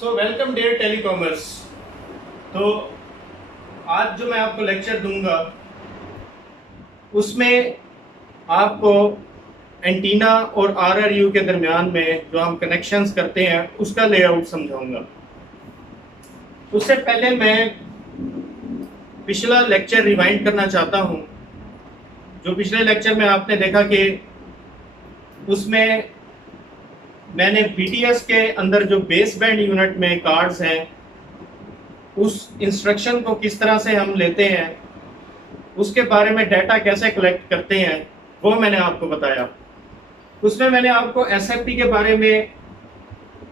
So welcome dear टेलीकॉमर्स। तो आज जो मैं आपको लेक्चर दूंगा उसमें आपको एंटीना और आरआरयू के दरमियान में जो हम कनेक्शंस करते हैं उसका लेआउट समझाऊंगा। उससे पहले मैं पिछला लेक्चर रिवाइंड करना चाहता हूं। जो पिछले लेक्चर में आपने देखा कि उसमें मैंने बीटीएस के अंदर जो बेस बैंड यूनिट में कार्ड्स हैं उस इंस्ट्रक्शन को किस तरह से हम लेते हैं, उसके बारे में डाटा कैसे कलेक्ट करते हैं वो मैंने आपको बताया। उसमें मैंने आपको एसएफपी के बारे में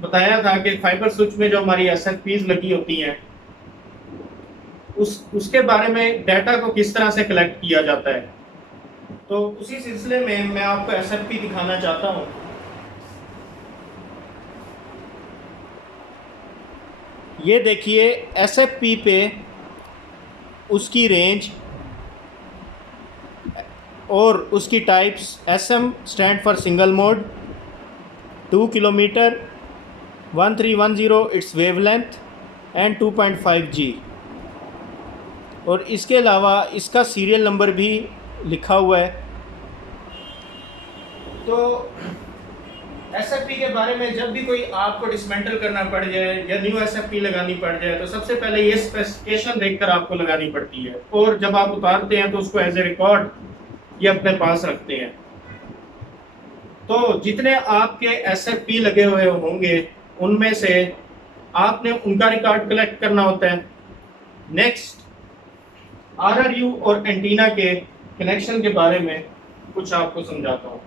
बताया था कि फाइबर स्विच में जो हमारी एसएफपीज लगी होती हैं उसके बारे में डाटा को किस तरह से कलेक्ट किया जाता है। तो उसी सिलसिले में मैं आपको एसएफपी दिखाना चाहता हूँ। ये देखिए एसएफपी पे उसकी रेंज और उसकी types. SM stand for single mode, 2 kilometre, 1310 it's wavelength and 2.5G। और इसके अलावा इसका सीरियल नंबर भी लिखा हुआ है। तो एसएफपी के बारे में जब भी कोई आपको डिसमेंटल करना पड़ जाए या न्यू एसएफपी लगानी पड़ जाए तो सबसे पहले ये स्पेसिफिकेशन देखकर आपको लगानी पड़ती है, और जब आप उतारते हैं तो उसको एज ए रिकॉर्ड ये अपने पास रखते हैं। तो जितने आपके एसएफपी लगे हुए होंगे उनमें से आपने उनका रिकॉर्ड कलेक्ट करना होता है। नेक्स्ट आरआरयू और एंटीना के कनेक्शन के बारे में कुछ आपको समझाता हूँ।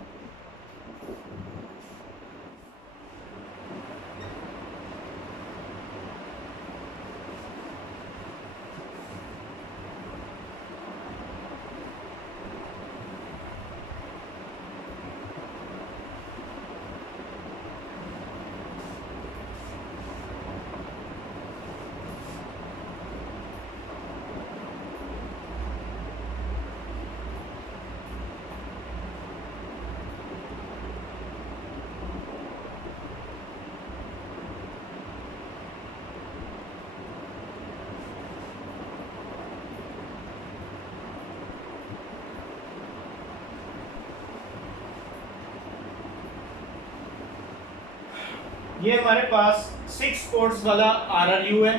ये हमारे पास 6 पोर्ट्स वाला आरआरयू है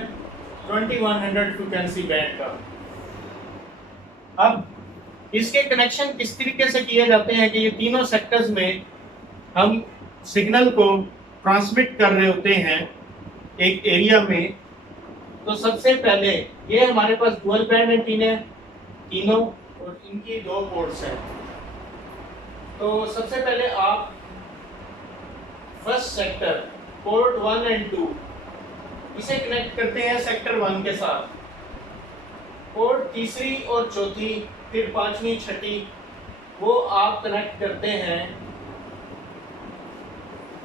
2100 फ्रीक्वेंसी बैंड का। अब इसके कनेक्शन किस तरीके से किए जाते हैं कि ये तीनों सेक्टर्स में हम सिग्नल को ट्रांसमिट कर रहे होते हैं एक एरिया में। तो सबसे पहले ये हमारे पास डुअल बैंड एंटीना तीनों और इनकी 2 पोर्ट्स हैं। तो सबसे पहले आप फर्स्ट सेक्टर पोर्ट 1 एंड 2 इसे कनेक्ट करते हैं सेक्टर 1 के साथ। पोर्ट तीसरी और चौथी, फिर पांचवी छठी वो आप कनेक्ट करते हैं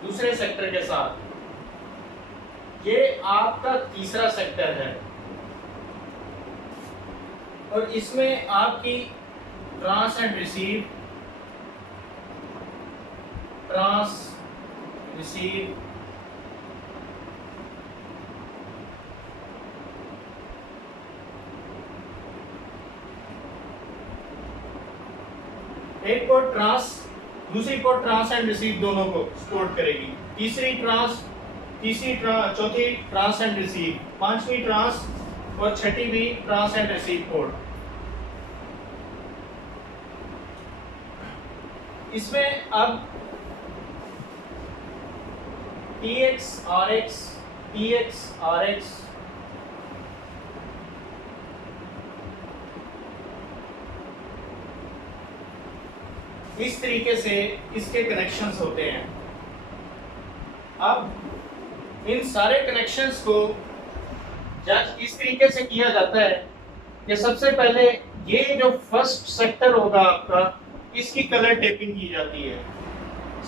दूसरे सेक्टर के साथ। ये आपका तीसरा सेक्टर है और इसमें आपकी trans and receive, trans receive, एक पोर्ट ट्रांस, दूसरी पोर्ट ट्रांस एंड रिसीव दोनों को सपोर्ट करेगी। चौथी ट्रांस एंड रिसीव, पांचवी ट्रांस और छठी भी ट्रांस एंड रिसीव पोर्ट। इसमें अब TX RX, TX RX इस तरीके से इसके कनेक्शंस होते हैं। अब इन सारे कनेक्शंस को जज इस तरीके से किया जाता है कि सबसे पहले ये जो फर्स्ट सेक्टर होगा आपका, इसकी कलर टेपिंग की जाती है।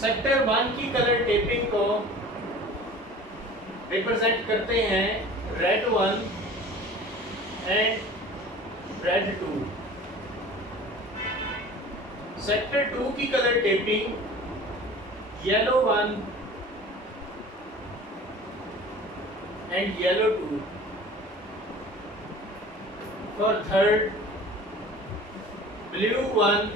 सेक्टर 1 की कलर टेपिंग को रिप्रेजेंट करते हैं रेड 1 एंड रेड 2। सेक्टर 2 की colour taping yellow 1 and yellow 2. For third, blue 1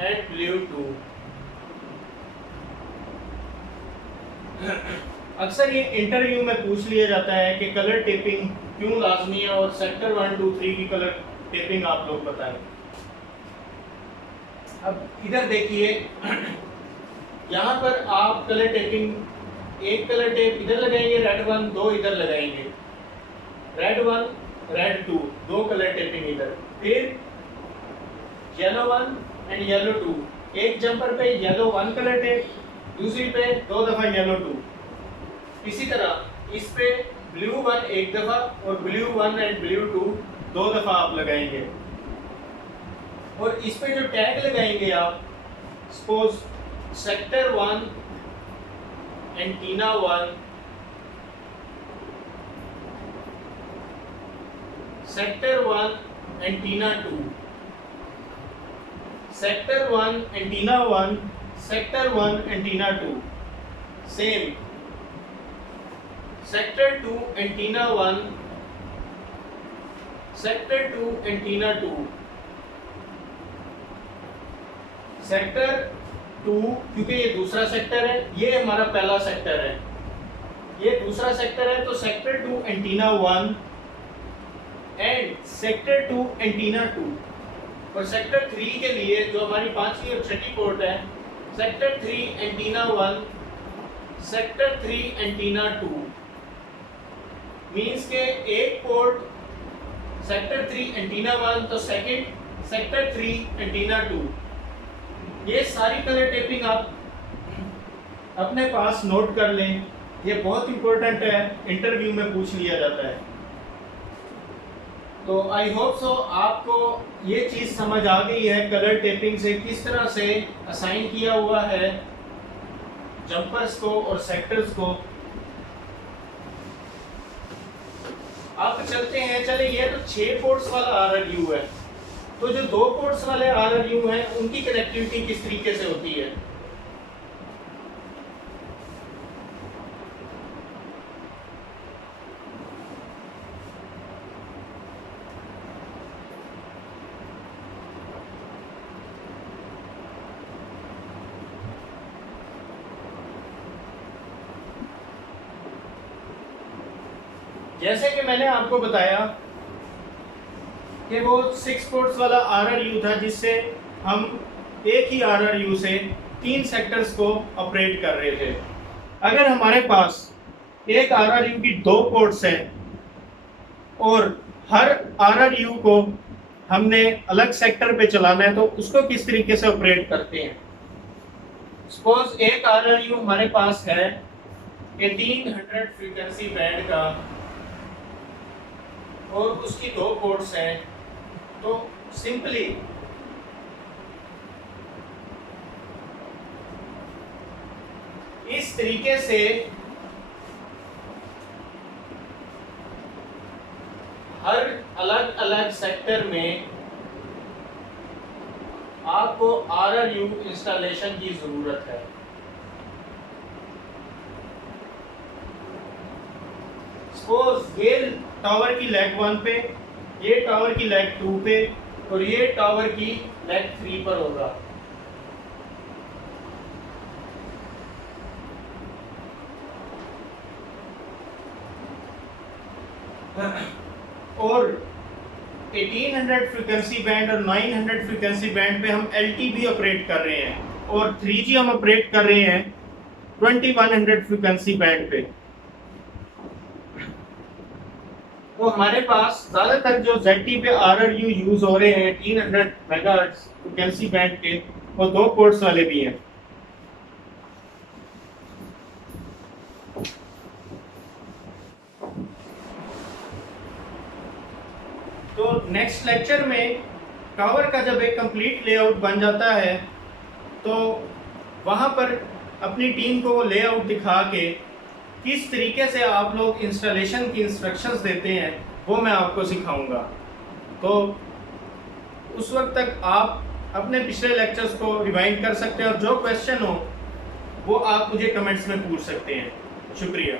and blue 2. अक्सर ये इंटरव्यू में पूछ लिया जाता है कि कलर टेपिंग क्यों लाजमी है और सेक्टर 1, 2, 3 की कलर टेपिंग आप लोग बताएं। अब इधर देखिए, यहाँ पर आप कलर टेपिंग, एक कलर टेप इधर लगाएंगे रेड 1, 2 इधर लगाएंगे, रेड 1 रेड 2, 2 कलर टेपिंग इधर, फिर येलो 1 एंड येलो 2, एक जंपर पे येलो 1 कलर टेप, दूसरी पे 2 दफा येलो 2। इसी तरह इस पे ब्लू 1 एक दफा और ब्लू 1 एंड ब्लू 2 2 दफा आप लगाएंगे। और इस पे जो टैग लगाएंगे आप, suppose sector 1 antenna 1, sector 1 antenna 2, sector 1 antenna 1, sector 1 antenna 2, same sector 2 antenna 1, sector 2 antenna 2, sector 2, क्योंकि ये दूसरा सेक्टर है, ये हमारा पहला सेक्टर है, ये दूसरा सेक्टर है, तो sector 2 antenna 1 and sector 2 antenna 2। और सेक्टर 3 के लिए जो हमारी 5वीं और 6ठी पोर्ट है, sector 3 antenna 1, sector 3 antenna 2, means के एक पोर्ट सेक्टर 3 एंटीना 1 तो सेकंड सेक्टर 3 एंटीना 2। ये सारी कलर टेपिंग आप अपने पास नोट कर लें, ये बहुत इंपॉर्टेंट है, इंटरव्यू में पूछ लिया जाता है। तो आई होप सो आपको ये चीज़ समझ आ गई है कलर टेपिंग से किस तरह से असाइन किया हुआ है जंपर्स को और सेक्टर्स को। आप चलते हैं, चले ये तो 6 पोर्ट्स वाला आरएलयू है, तो जो 2 पोर्ट्स वाले आरएलयू हैं उनकी कनेक्टिविटी किस तरीके से होती है। जैसे कि मैंने आपको बताया कि वो 6 पोर्ट्स वाला आरआरयू था जिससे हम एक ही आरआरयू से 3 सेक्टर्स को ऑपरेट कर रहे थे। अगर हमारे पास एक आरआरयू की 2 पोर्ट्स हैं और हर आरआरयू को हमने अलग सेक्टर पे चलाना है, तो उसको किस तरीके से ऑपरेट करते हैं। सपोज एक आरआरयू हमारे पास है कि 300 फ्रीक्वेंसी बैंड का और उसकी 2 पोर्ट्स हैं, तो सिंपली इस तरीके से हर अलग अलग सेक्टर में आपको आरआरयू इंस्टॉलेशन की जरूरत है। सपोज ये टावर की लेग 1 पे, ये टावर की लेग 2 पे और ये टावर की लेग 3 पर होगा। और 1800 फ्रीक्वेंसी बैंड और 900 फ्रीक्वेंसी बैंड पे हम LT भी ऑपरेट कर रहे हैं और 3G हम ऑपरेट कर रहे हैं 2100 फ्रीक्वेंसी बैंड पे। तो हमारे पास ज़्यादातर जो ZT पे आरआरयू यूज हो रहे हैं 300 मेगाहर्ट्ज फ्रीक्वेंसी बैंड के, वो 2 पोर्ट्स वाले भी हैं। तो नेक्स्ट लेक्चर में टावर का जब एक कंप्लीट लेआउट बन जाता है तो वहाँ पर अपनी टीम को वो लेआउट दिखा के किस तरीके से आप लोग इंस्टॉलेशन की इंस्ट्रक्शंस देते हैं वो मैं आपको सिखाऊंगा। तो उस वक्त तक आप अपने पिछले लेक्चर्स को रिवाइंड कर सकते हैं और जो क्वेश्चन हो वो आप मुझे कमेंट्स में पूछ सकते हैं। शुक्रिया।